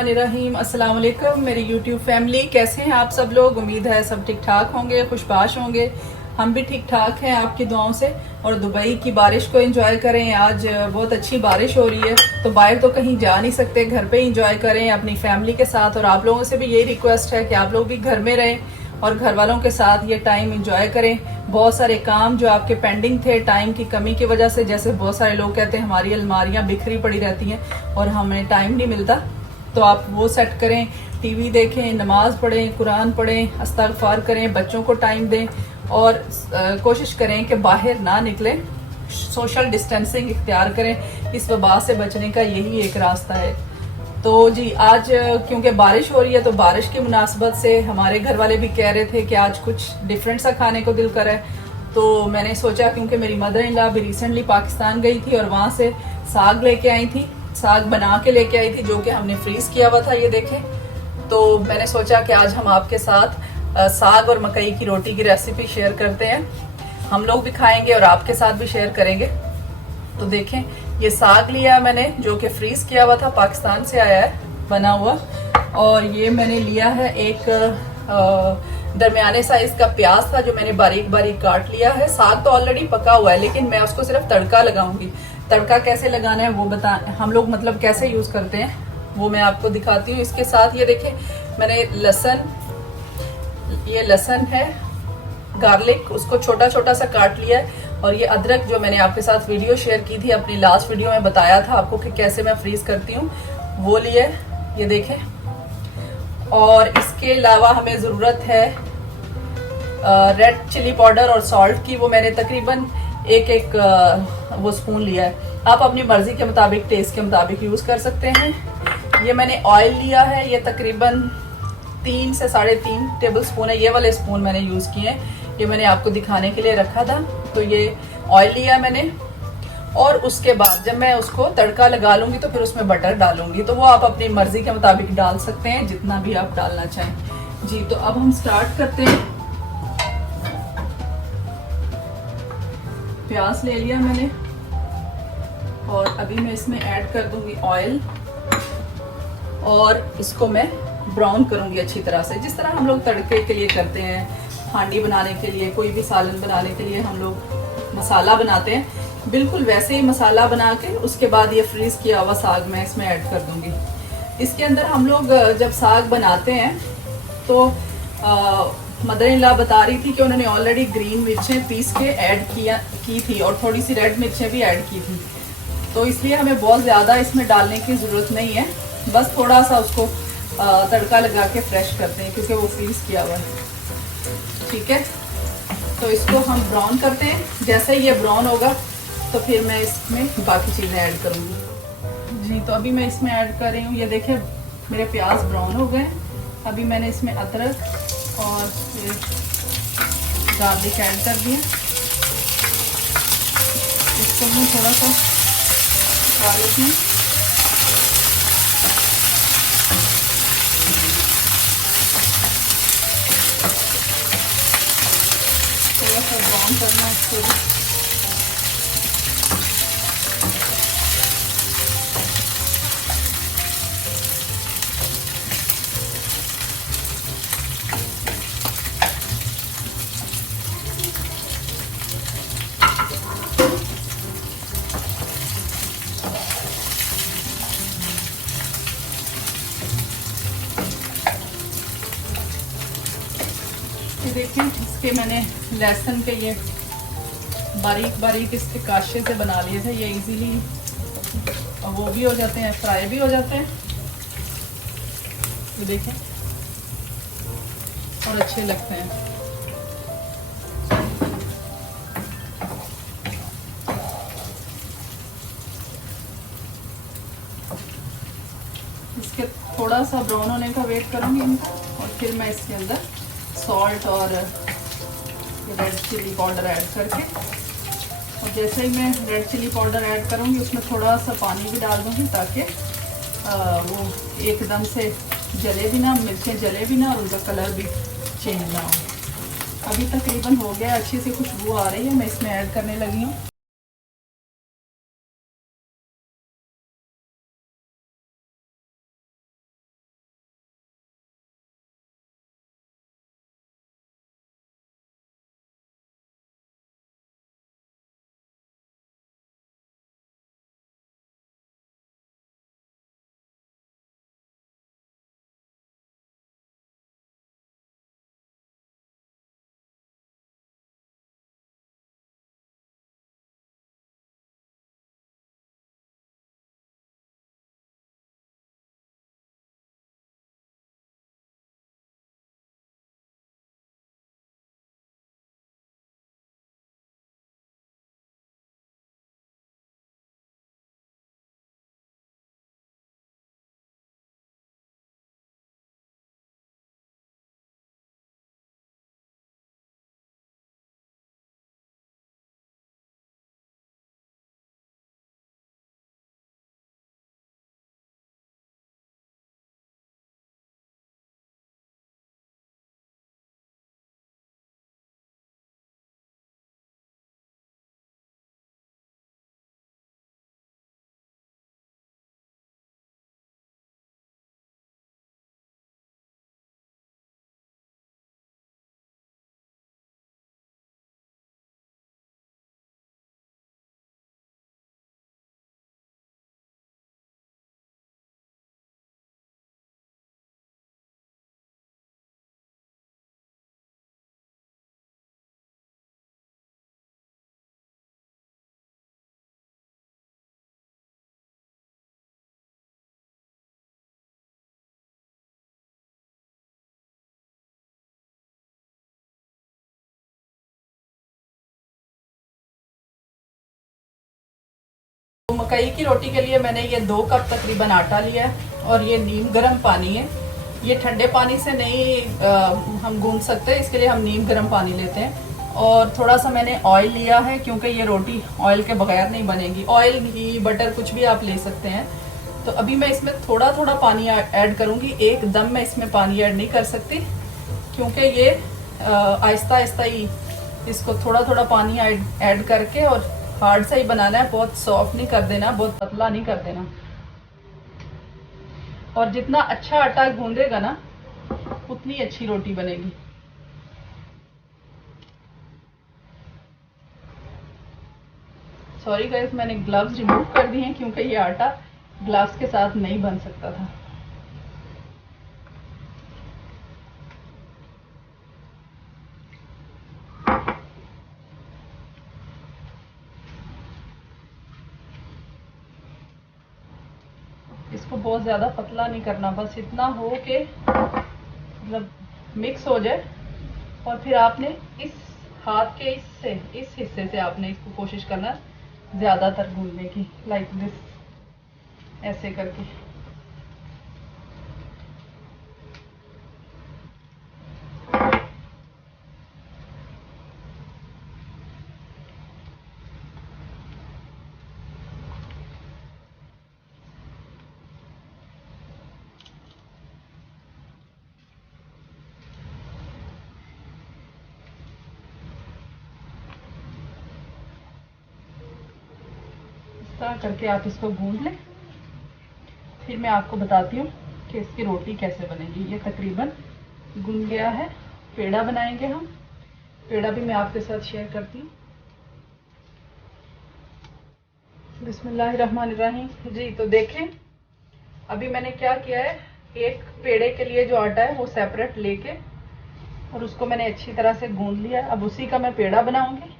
बिस्मिल्लाहिर्रहमानिर्रहीम। अस्सलाम वालेकुम मेरी यूट्यूब फैमिली, कैसे हैं आप सब लोग। उम्मीद है सब ठीक ठाक होंगे, खुशबाश होंगे। हम भी ठीक ठाक हैं आपकी दुआओं से। और दुबई की बारिश को एंजॉय करें। आज बहुत अच्छी बारिश हो रही है, तो बाहर तो कहीं जा नहीं सकते, घर पे ही एंजॉय करें अपनी फैमिली के साथ। और आप लोगों से भी यही रिक्वेस्ट है कि आप लोग भी घर में रहें और घर वालों के साथ ये टाइम एंजॉय करें। बहुत सारे काम जो आपके पेंडिंग थे टाइम की कमी की वजह से, जैसे बहुत सारे लोग कहते हैं हमारी अलमारियां बिखरी पड़ी रहती हैं और हमें टाइम नहीं मिलता, तो आप वो सेट करें, टीवी देखें, नमाज पढ़ें, कुरान पढ़ें, इस्तगफार करें, बच्चों को टाइम दें और कोशिश करें कि बाहर ना निकलें। सोशल डिस्टेंसिंग इख्तियार करें। इस वबा से बचने का यही एक रास्ता है। तो जी आज क्योंकि बारिश हो रही है, तो बारिश की मुनासबत से हमारे घर वाले भी कह रहे थे कि आज कुछ डिफरेंट सा खाने को दिल करे। तो मैंने सोचा, क्योंकि मेरी मदर इन लॉ भी रिसेंटली पाकिस्तान गई थी और वहाँ से साग लेके आई थी, साग बना के लेके आई थी, जो कि हमने फ्रीज किया हुआ था, ये देखें। तो मैंने सोचा कि आज हम आपके साथ साग और मकई की रोटी की रेसिपी शेयर करते हैं। हम लोग भी खाएंगे और आपके साथ भी शेयर करेंगे। तो देखें, ये साग लिया मैंने जो कि फ्रीज किया हुआ था, पाकिस्तान से आया है बना हुआ। और ये मैंने लिया है एक दरमियाने साइज का प्याज था जो मैंने बारीक बारीक काट लिया है। साग तो ऑलरेडी पका हुआ है, लेकिन मैं उसको सिर्फ तड़का लगाऊंगी। तड़का कैसे लगाना है वो बता, हम लोग मतलब कैसे यूज करते हैं वो मैं आपको दिखाती हूँ। इसके साथ ये देखें, मैंने लहसुन, ये लहसुन है, गार्लिक, उसको छोटा छोटा सा काट लिया है। और ये अदरक जो मैंने आपके साथ वीडियो शेयर की थी, अपनी लास्ट वीडियो में बताया था आपको कि कैसे मैं फ्रीज करती हूँ, वो लिए, ये देखें। और इसके अलावा हमें ज़रूरत है रेड चिली पाउडर और सॉल्ट की। वो मैंने तकरीबन एक वो स्पून लिया है। आप अपनी मर्जी के मुताबिक, टेस्ट के मुताबिक यूज़ कर सकते हैं। ये मैंने ऑयल लिया है, ये तकरीबन 3 से 3.5 टेबल स्पून है। ये वाले स्पून मैंने यूज़ किए हैं, ये मैंने आपको दिखाने के लिए रखा था। तो ये ऑयल लिया मैंने। और उसके बाद जब मैं उसको तड़का लगा लूंगी तो फिर उसमें बटर डालूंगी। तो वो आप अपनी मर्जी के मुताबिक डाल सकते हैं, जितना भी आप डालना चाहें। जी तो अब हम स्टार्ट करते हैं। प्याज ले लिया मैंने और अभी मैं इसमें ऐड कर दूंगी ऑयल और इसको मैं ब्राउन करूंगी अच्छी तरह से, जिस तरह हम लोग तड़के के लिए करते हैं, हांडी बनाने के लिए, कोई भी सालन बनाने के लिए हम लोग मसाला बनाते हैं, बिल्कुल वैसे ही मसाला बना के उसके बाद ये फ्रीज किया हुआ साग मैं इसमें ऐड कर दूंगी। इसके अंदर हम लोग जब साग बनाते हैं तो मदर इन लॉ बता रही थी कि उन्होंने ऑलरेडी ग्रीन मिर्चें पीस के ऐड की थी और थोड़ी सी रेड मिर्चें भी ऐड की थी। तो इसलिए हमें बहुत ज़्यादा इसमें डालने की ज़रूरत नहीं है, बस थोड़ा सा उसको तड़का लगा के फ्रेश करते हैं क्योंकि वो फ्रीज किया हुआ है। ठीक है, तो इसको हम ब्राउन करते हैं। जैसे ही ये ब्राउन होगा तो फिर मैं इसमें बाकी चीज़ें ऐड करूँगी। जी तो अभी मैं इसमें ऐड कर रही हूँ, ये देखें मेरे प्याज ब्राउन हो गए। अभी मैंने इसमें अदरक और ये गार्लिक ऐड कर दिया। इसको मैं थोड़ा सा गार्लिक में थोड़ा सा ब्राउन करना है इसको भी। देखिए इसके मैंने लहसुन के ये बारीक बारीक इसके काशे से बना लिए थे। ये इजीली वो भी हो जाते हैं, फ्राई भी हो जाते हैं, ये देखें, और अच्छे लगते हैं। इसके थोड़ा सा ब्राउन होने का वेट करूँगी इनको, और फिर मैं इसके अंदर सॉल्ट और रेड चिली पाउडर ऐड करके, और जैसे ही मैं रेड चिली पाउडर ऐड करूँगी उसमें थोड़ा सा पानी भी डाल दूँगी ताकि वो एकदम से जले भी ना, मिर्चें जले भी ना और उनका कलर भी चेंज ना हो। अभी तकरीबन हो गया, अच्छी सी खुशबू आ रही है, मैं इसमें ऐड करने लगी हूँ मकई की रोटी के लिए मैंने ये 2 कप तकरीबन आटा लिया है और ये नीम गर्म पानी है। ये ठंडे पानी से नहीं हम गूंद सकते, इसके लिए हम नीम गर्म पानी लेते हैं। और थोड़ा सा मैंने ऑयल लिया है क्योंकि ये रोटी ऑयल के बगैर नहीं बनेगी। ऑयल घी बटर कुछ भी आप ले सकते हैं। तो अभी मैं इसमें थोड़ा थोड़ा पानी ऐड करूँगी, एकदम मैं इसमें पानी ऐड नहीं कर सकती क्योंकि ये आहिस्ता आहिस्ता ही इसको थोड़ा थोड़ा पानी ऐड करके और हार्ड सा ही बनाना है, बहुत सॉफ्ट नहीं कर देना, बहुत पतला नहीं कर देना। और जितना अच्छा आटा गूंदेगा ना उतनी अच्छी रोटी बनेगी। सॉरी गाइस, मैंने ग्लव्स रिमूव कर दिए हैं क्योंकि ये आटा ग्लव्स के साथ नहीं बन सकता था। इसको बहुत ज़्यादा पतला नहीं करना, बस इतना हो कि मतलब मिक्स हो जाए। और फिर आपने इस हाथ के इस हिस्से से आपने इसको कोशिश करना ज़्यादातर गूंदने की, लाइक दिस, ऐसे करके। इस तरह करके आप इसको गूंद लें। फिर मैं आपको बताती हूँ कि इसकी रोटी कैसे बनेगी। ये तकरीबन गुन गया है। पेड़ा बनाएंगे हम, पेड़ा भी मैं आपके साथ शेयर करती हूँ। बिस्मिल्लाहिर्रहमानिर्रहीम। जी तो देखें, अभी मैंने क्या किया है, एक पेड़े के लिए जो आटा है वो सेपरेट लेके और उसको मैंने अच्छी तरह से गूंद लिया। अब उसी का मैं पेड़ा बनाऊंगी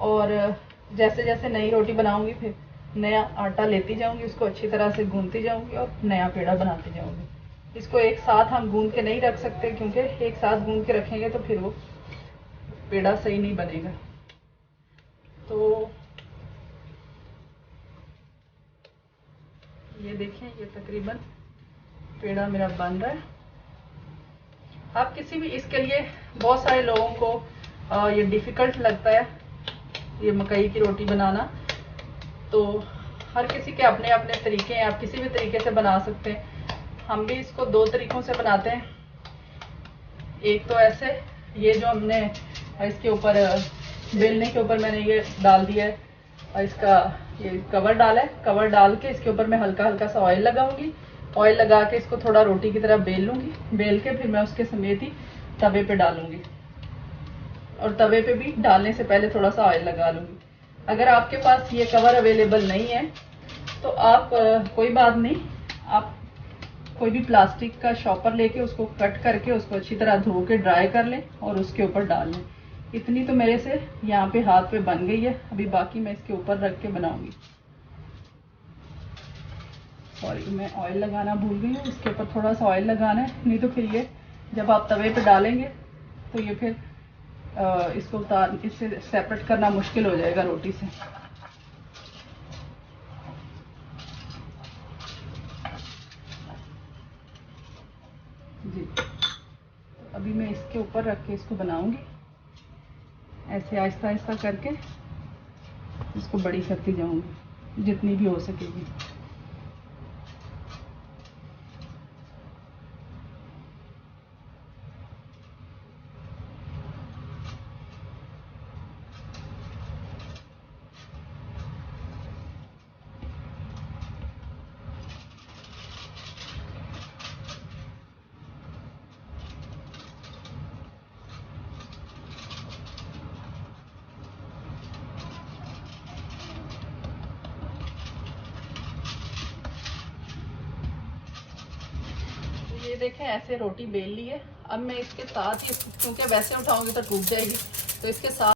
और जैसे जैसे नई रोटी बनाऊंगी फिर नया आटा लेती जाऊंगी, उसको अच्छी तरह से गूंदती जाऊंगी और नया पेड़ा बनाती जाऊंगी। इसको एक साथ हम गूंद के नहीं रख सकते क्योंकि एक साथ गूंद के रखेंगे तो फिर वो पेड़ा सही नहीं बनेगा। तो ये देखें, ये तकरीबन पेड़ा मेरा बन रहा है। आप किसी भी, इसके लिए बहुत सारे लोगों को ये डिफ़िकल्ट लगता है ये मकई की रोटी बनाना। तो हर किसी के अपने अपने तरीके हैं, आप किसी भी तरीके से बना सकते हैं। हम भी इसको 2 तरीक़ों से बनाते हैं। एक तो ऐसे, ये जो हमने इसके ऊपर बेलने के ऊपर मैंने ये डाल दिया है और इसका ये कवर डाला है। कवर डाल के इसके ऊपर मैं हल्का हल्का सा ऑयल लगाऊंगी। ऑयल लगा के इसको थोड़ा रोटी की तरह बेल लूँगी। बेल के फिर मैं उसके समेत ही तवे पे डालूँगी और तवे पे भी डालने से पहले थोड़ा सा ऑयल लगा लूँगी। अगर आपके पास ये कवर अवेलेबल नहीं है तो आप कोई बात नहीं, आप कोई भी प्लास्टिक का शॉपर लेके उसको कट करके उसको अच्छी तरह धो के ड्राई कर लें और उसके ऊपर डाल लें। इतनी तो मेरे से यहाँ पे हाथ पे बन गई है। अभी बाकी मैं इसके ऊपर रख के बनाऊंगी। सॉरी, मैं ऑयल लगाना भूल गई हूँ। इसके ऊपर थोड़ा सा ऑयल लगाना है, नहीं तो फिर ये जब आप तवे पे डालेंगे तो ये फिर इसको इससे सेपरेट करना मुश्किल हो जाएगा रोटी से। जी, अभी मैं इसके ऊपर रख के इसको बनाऊंगी, ऐसे आहिस्ता आहिस्ता करके इसको बड़ी करती जाऊंगी जितनी भी हो सकेगी। ये देखें, ऐसे रोटी बेल ली है। अब मैं इसके साथ ही, क्योंकि वैसे उठाऊंगी तो टूट जाएगी, तो इसके साथ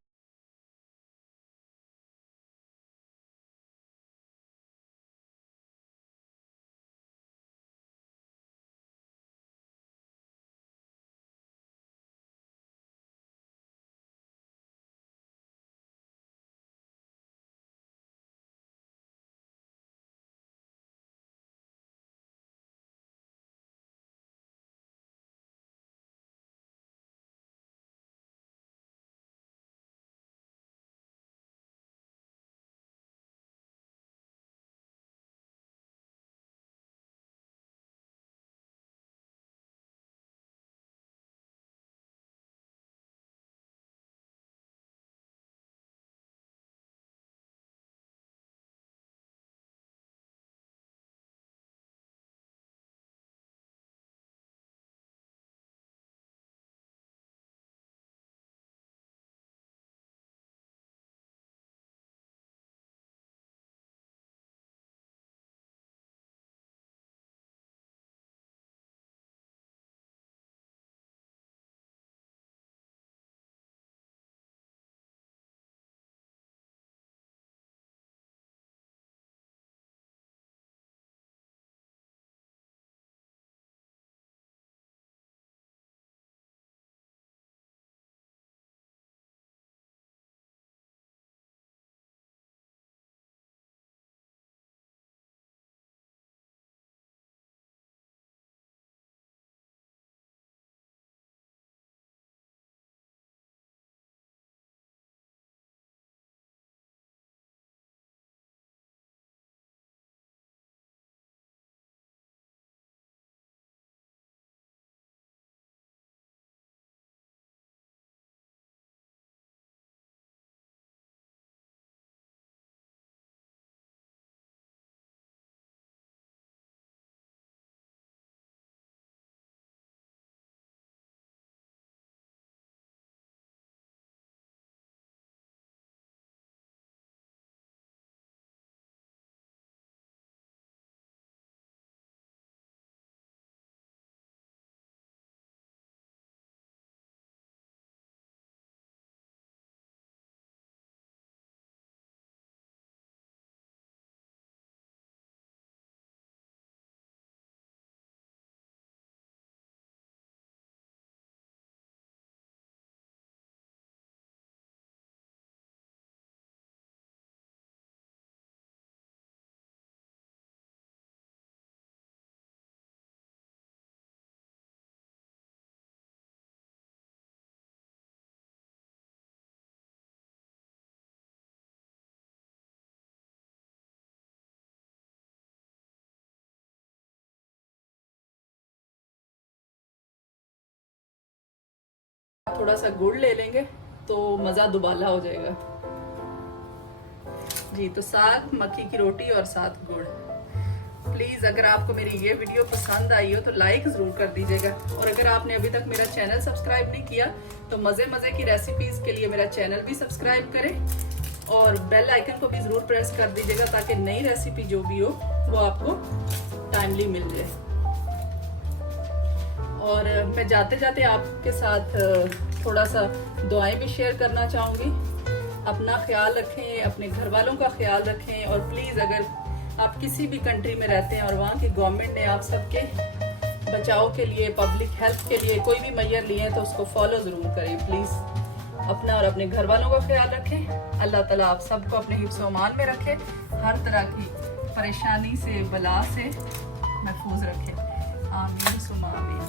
थोड़ा सा गुड़ ले लेंगे तो मज़ा दुबाला हो जाएगा जी। तो साथ मक्की की रोटी और साथ गुड़। प्लीज़ अगर आपको मेरी ये वीडियो पसंद आई हो तो लाइक ज़रूर कर दीजिएगा, और अगर आपने अभी तक मेरा चैनल सब्सक्राइब नहीं किया तो मज़े मज़े की रेसिपीज़ के लिए मेरा चैनल भी सब्सक्राइब करें और बेल आइकन को भी ज़रूर प्रेस कर दीजिएगा ताकि नई रेसिपी जो भी हो वो आपको टाइमली मिल जाए। और मैं जाते जाते आपके साथ थोड़ा सा दुआएं भी शेयर करना चाहूँगी। अपना ख्याल रखें, अपने घर वालों का ख्याल रखें, और प्लीज़ अगर आप किसी भी कंट्री में रहते हैं और वहाँ की गवर्नमेंट ने आप सबके बचाव के लिए, पब्लिक हेल्थ के लिए कोई भी मैयर लिए हैं तो उसको फॉलो ज़रूर करें। प्लीज़ अपना और अपने घर वालों का ख्याल रखें। अल्लाह ताला आप सबको अपने हिफ्ज़ व अमान में रखे, हर तरह की परेशानी से, बला से महफूज रखे। आमीन सुमा आमीन।